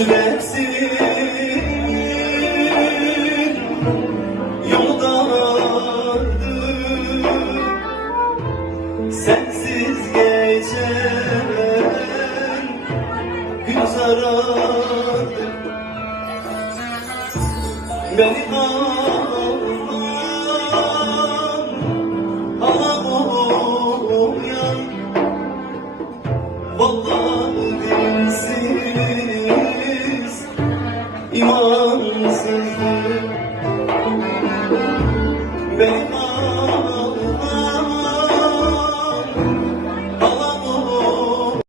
Çilesin yolu dardı Sensiz geçen gün zarardı. Beni ağlam, ağlam uyan Vallahi imansızım Benim ağzım